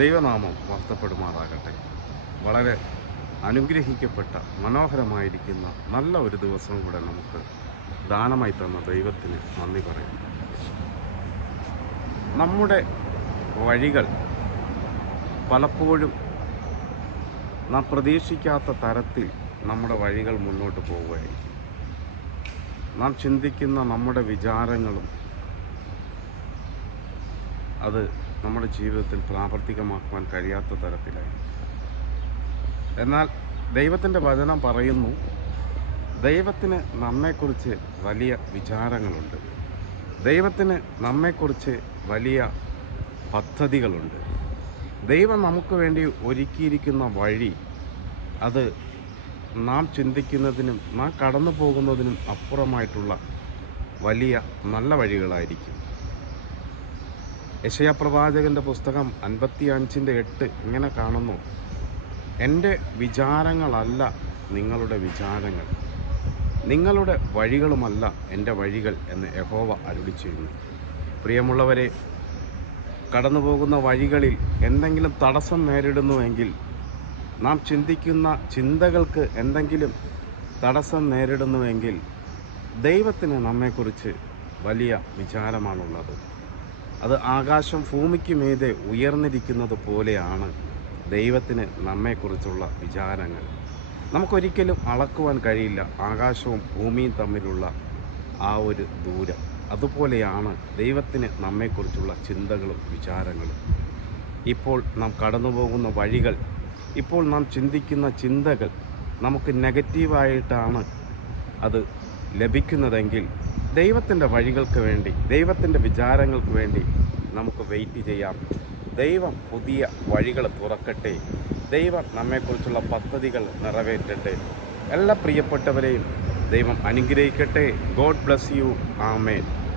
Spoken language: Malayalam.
ദൈവനാമം വാർത്തപ്പെടുമാറാകട്ടെ വളരെ അനുഗ്രഹിക്കപ്പെട്ട മനോഹരമായിരിക്കുന്ന നല്ല ഒരു ദിവസം കൂടെ നമുക്ക് ദാനമായി തന്ന ദൈവത്തിന് നന്ദി പറയാം. നമ്മുടെ വഴികൾ പലപ്പോഴും നാം പ്രതീക്ഷിക്കാത്ത തരത്തിൽ നമ്മുടെ വഴികൾ മുന്നോട്ട് പോവുകയായിരിക്കും. നാം ചിന്തിക്കുന്ന നമ്മുടെ വിചാരങ്ങളും അത് നമ്മുടെ ജീവിതത്തിൽ പ്രാവർത്തികമാക്കുവാൻ കഴിയാത്ത തരത്തിലായി എന്നാൽ ദൈവത്തിന്റെ വചനം പറയുന്നു ദൈവത്തിന് നമ്മെക്കുറിച്ച് വലിയ വിചാരങ്ങളുണ്ട്. ദൈവത്തിന് നമ്മെക്കുറിച്ച് വലിയ പദ്ധതികളുണ്ട്. ദൈവം നമുക്ക് വേണ്ടി ഒരുക്കിയിരിക്കുന്ന വഴി അത് നാം ചിന്തിക്കുന്നതിനും നാം കടന്നു പോകുന്നതിനും അപ്പുറമായിട്ടുള്ള വലിയ നല്ല വഴികളായിരിക്കും. യശയ പ്രവാചകന്റെ പുസ്തകം അൻപത്തി അഞ്ചിന്റെ എട്ട് ഇങ്ങനെ കാണുന്നു. എന്റെ വിചാരങ്ങളല്ല നിങ്ങളുടെ വിചാരങ്ങൾ. നിങ്ങളുടെ വഴികളുമല്ല എന്റെ വഴികൾ എന്ന് യഹോവ അരുളി ചെയ്യുന്നു. പ്രിയമുള്ളവരെ കടന്നു പോകുന്ന വഴികളിൽ എന്തെങ്കിലും തടസ്സം നേരിടുന്നുവെങ്കിൽ നാം ചിന്തിക്കുന്ന ചിന്തകൾക്ക് എന്തെങ്കിലും തടസ്സം നേരിടുന്നുവെങ്കിൽ ദൈവത്തിന് നമ്മെക്കുറിച്ച് വലിയ വിചാരമാണുള്ളത്. അത് ആകാശം ഭൂമിക്ക് മീതെ ഉയർന്നിരിക്കുന്നത് പോലെയാണ് ദൈവത്തിന് നമ്മെക്കുറിച്ചുള്ള വിചാരങ്ങൾ. നമുക്കൊരിക്കലും അളക്കുവാൻ കഴിയില്ല ആകാശവും ഭൂമിയും തമ്മിലുള്ള ആ ഒരു ദൂരം. അതുപോലെയാണ് ദൈവത്തിന് നമ്മെക്കുറിച്ചുള്ള ചിന്തകളും വിചാരങ്ങളും. ഇപ്പോൾ നാം കടന്നു പോകുന്ന വഴികൾ ഇപ്പോൾ നാം ചിന്തിക്കുന്ന ചിന്തകൾ നമുക്ക് നെഗറ്റീവായിട്ടാണ് അത് ലഭിക്കുന്നതെങ്കിൽ ദൈവത്തിന്റെ വഴികൾക്ക് വേണ്ടി ദൈവത്തിന്റെ വിചാരങ്ങൾക്ക് വേണ്ടി നമുക്ക് വെയിറ്റ് ചെയ്യാം. ദൈവം പുതിയ വഴികൾ തുറക്കട്ടെ. ദൈവം നമ്മെക്കുറിച്ചുള്ള പദ്ധതികൾ നിറവേറ്റട്ടെ. എല്ലാ പ്രിയപ്പെട്ടവരെയും ദൈവം അനുഗ്രഹിക്കട്ടെ. God bless you amen.